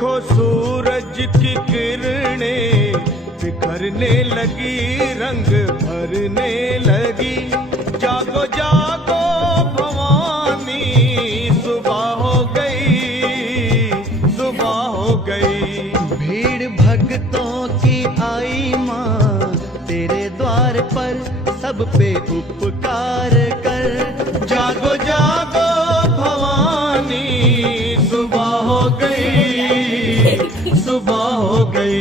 देखो सूरज की किरणें बिखरने लगी, रंग भरने लगी। जागो जागो भवानी, सुबह हो गई, सुबह हो गई। भीड़ भक्तों की आई माँ तेरे द्वार पर, सब पे उपकार कर। जागो जागो भवानी, सुबह हो गई, सुबह हो गई।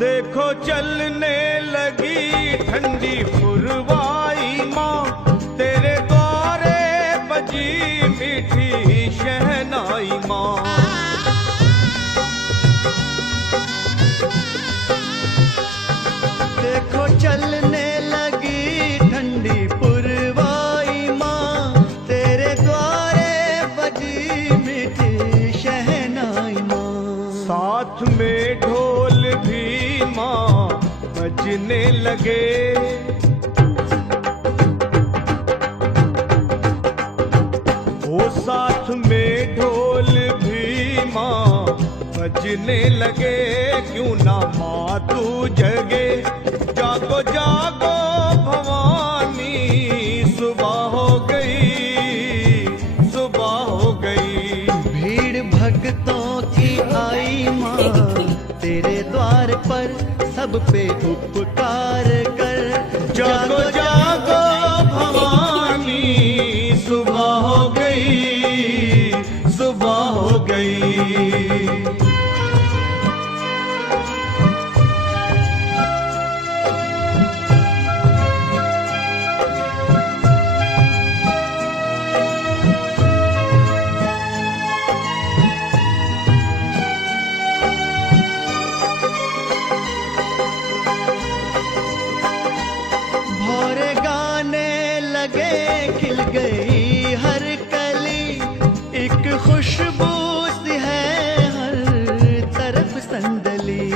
देखो चलने लगी ठंडी पुरवाई माँ, तेरे द्वारे बजी मीठी शहनाई माँ। देखो चलने लगी ठंडी पुरवाई माँ, तेरे द्वारे बजी मीठी शहनाई माँ। साथ में ढोल भी माँ बजने लगे, वो साथ में ढोल भी माँ बजने लगे। क्यों ना माँ तू जगे, जागो जागो भवानी, सुबह हो गई, सुबह हो गई। भीड़ भक्तों की आई माँ तेरे द्वार पर, सब पे उपकार कर। जागो जागो भवानी, सुबह हो गई, सुबह हो गई। भौरे गाने लगे, खिल गई हर कली, एक खुशबू सी है हर तरफ संदली।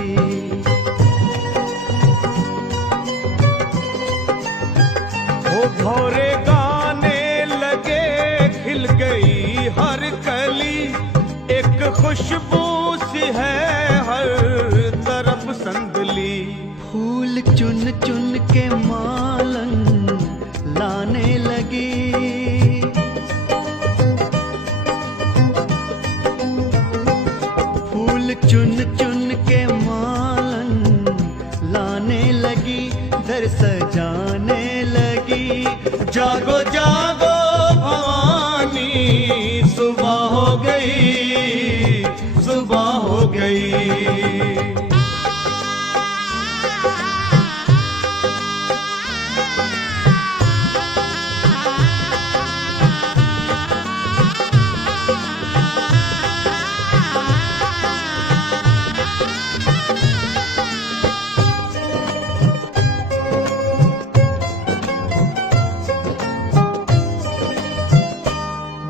ओ भौरे गाने लगे, खिल गई हर कली, एक खुशबू सी है हर तरफ संदली। फूल चुन चुन के मालन लाने लगी, फूल चुन चुन के मालन लाने लगी, घर सजाने लगी। जागो जागो भवानी, सुबह हो गई, सुबह हो गई।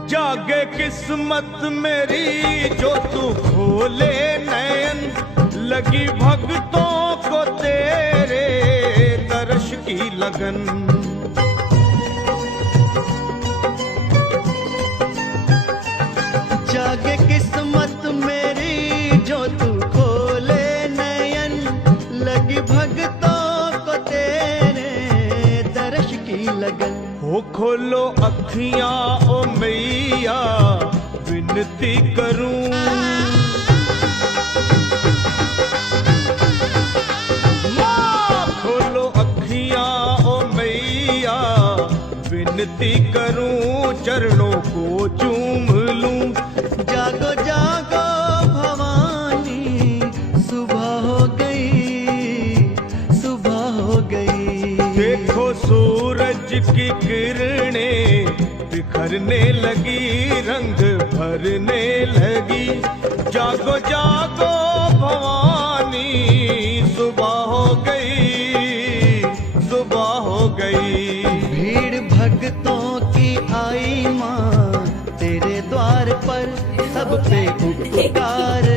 जागे किस्मत मेरी जो तू खोले नयन, लगी भक्तों को तेरे दर्श की लगन। जागे किस्मत मेरी जो तू खोले नयन, लगी भक्तों को तेरे दर्श की लगन। हो खोलो अखियां ओ मैया, विनती करूं। माँ खोलो अखियां ओ मैया, विनती करूं, चरणों को चूम लूं। जागो जागो भवानी, सुबह हो गई, सुबह हो गई। देखो सूरज की किरणें बिखरने लगी, रंग भरने लगी। जागो जागो भवानी, सुबह हो गई, सुबह हो गई। भीड़ भक्तों की आई माँ तेरे द्वार पर, सब पे उपकार